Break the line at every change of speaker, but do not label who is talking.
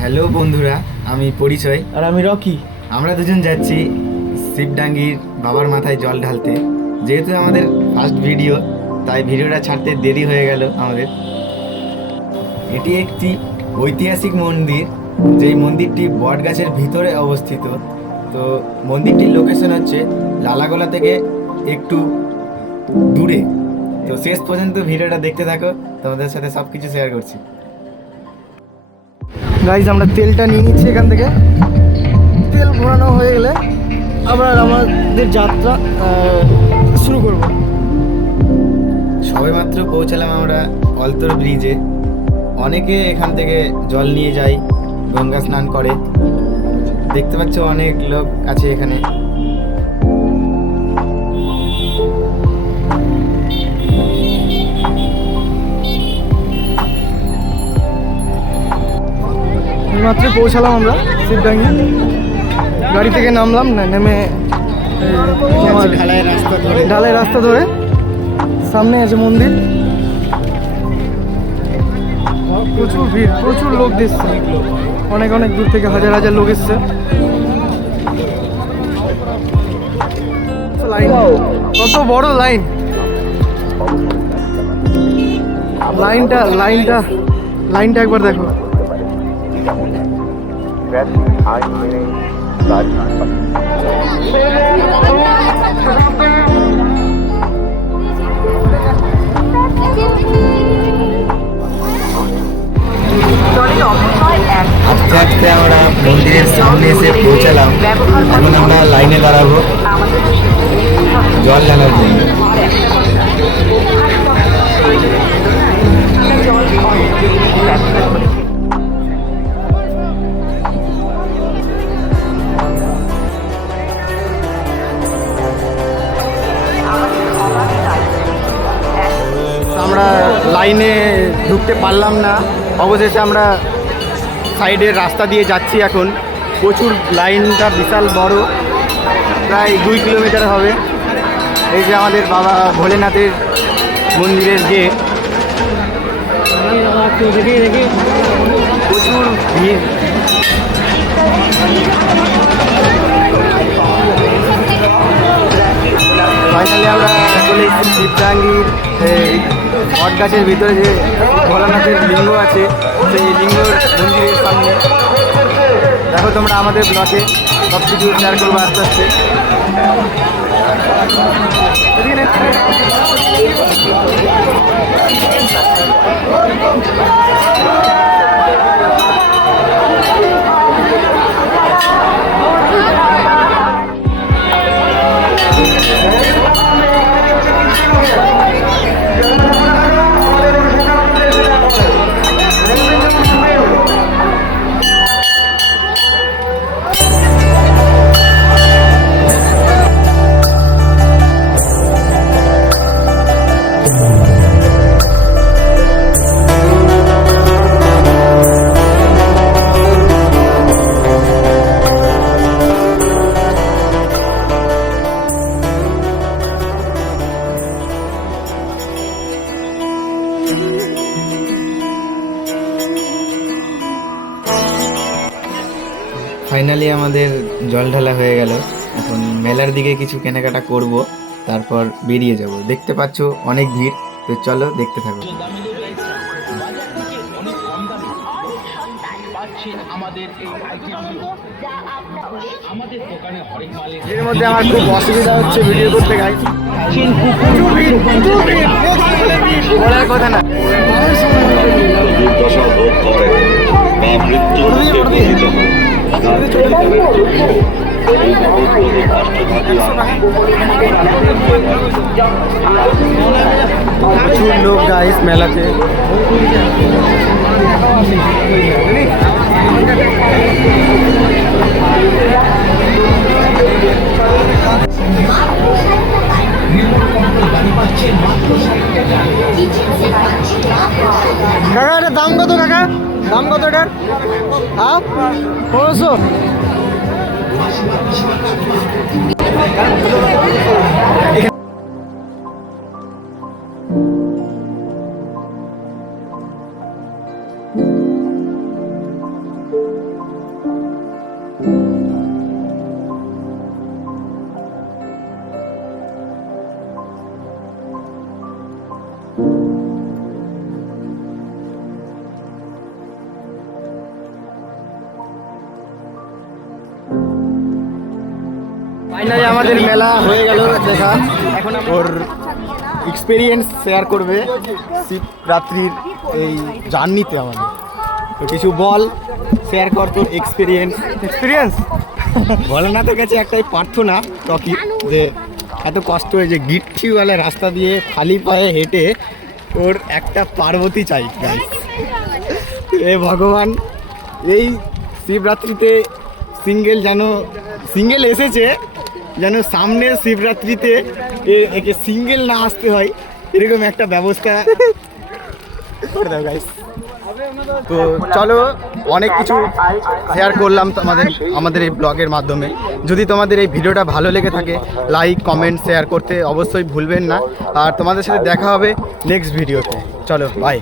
Hello বন্ধুরা আমি পরিচয়।
আর আমি রকি।
আমরা দুজন যাচ্ছি শিবডাঙ্গির বাবার মাথায় জল ঢালতে। যেহেতু আমাদের ফার্স্ট ভিডিও তাই ভিডিওটা ছাড়তে দেরি হয়ে গেল আমাদের। এটি একটি ঐতিহাসিক মন্দির যেই মন্দিরটি বটগাছের ভিতরে অবস্থিত। তো মন্দিরটির লোকেশন হচ্ছে লালাগোলা থেকে একটু দূরে। তো শেষ পর্যন্ত ভিডিওটা দেখতে থাকো তোমাদের সাথে সব কিছু শেয়ার করছি।
গাইজ আমরা তেলটা নিয়ে নিচ্ছি এখান থেকে। তেল ঘোরানো হয়ে গেলে আবার আমাদের যাত্রা শুরু করব।
সবেমাত্র পৌঁছালাম আমরা অলতর ব্রিজে অনেকে এখান থেকে জল নিয়ে যায়, গঙ্গা স্নান করে। দেখতে পাচ্ছ অনেক লোক আছে এখানে।
মাত্র পৌঁছালাম আমরা শিবডাঙ্গি। গাড়ি থেকে নামলাম নেমে
ঢালাই রাস্তা ধরে।
ঢালাই রাস্তা ধরে সামনে আছে মন্দির। প্রচুর ভিড় প্রচুর লোক দিচ্ছে অনেক অনেক দূর থেকে হাজার হাজার লোক এসছে। লাইন কত বড় লাইন। লাইনটা লাইনটা লাইনটা একবার দেখো।
আস্তে আস্তে আমরা মন্দিরের সামনে এসে পৌঁছালাম। এখন আমরা লাইনে দাঁড়াবো। জল ঢালার জন্য।
লাইনে ঢুকতে পারলাম না। অবশেষে আমরা সাইডের রাস্তা দিয়ে যাচ্ছি এখন। প্রচুর লাইনটা বিশাল বড়। প্রায় দুই কিলোমিটার হবে। এই যে আমাদের বাবা ভোলেনাথের মন্দিরের গেট। প্রচুর ভিড়। ফাইনালি আমরা চলে এসেছি শিবডাঙ্গির বট গাছের ভিতরে যে ভোলানাথের লিঙ্গ আছে, সেই লিঙ্গর মন্দিরের সামনে। দেখো তোমরা আমাদের ব্লগে সব কিছু শেয়ার করব আস্তে আস্তে।
ফাইনালি আমাদের জল ঢালা হয়ে গেল। এখন মেলার দিকে কিছু কেনাকাটা করব তারপর বেরিয়ে যাব। দেখতে পাচ্ছ অনেক ভিড় তো চলো দেখতে থাকো।
এর মধ্যে আমার খুব অসুবিধা হচ্ছে ভিডিও করতে গাই প্রচুর ভিড়, প্রচুর ভিড়, বলার কথা না।
দুর্দশা ভোগ করে বা মৃত্যু মুখে পতিত হয়। তার এই মহৎগুলো কষ্ট
প্রচুর লোক গাইস মেলাতে। কাকা এটার দাম কত কাকা? দাম কত এটার? পনেরোশো
ফাইনালি আমাদের মেলা হয়ে গেল দেখা। এখন ওর এক্সপিরিয়েন্স শেয়ার করবে শিবরাত্রির এই জার্নিতে আমাদের। তো কিছু বল শেয়ার কর তোর এক্সপিরিয়েন্স এক্সপিরিয়েন্স ভোলানাথের কাছে একটাই প্রার্থনা টকি যে এত কষ্ট হয়ে যে গিট্টিওয়ালা রাস্তা দিয়ে খালি পায়ে হেঁটে ওর একটা পার্বতী চাই গাইস এ ভগবান এই শিবরাত্রিতে সিঙ্গেল যেন সিঙ্গেল এসেছে যেন সামনের শিবরাত্রিতে একে সিঙ্গেল না আসতে হয়, এরকম একটা ব্যবস্থা। তো চলো, অনেক কিছু শেয়ার করলাম তোমাদের, আমাদের এই ব্লগের মাধ্যমে। যদি তোমাদের এই ভিডিওটা ভালো লেগে থাকে লাইক কমেন্ট শেয়ার করতে অবশ্যই ভুলবেন না। আর তোমাদের সাথে দেখা হবে নেক্সট ভিডিওতে চলো বাই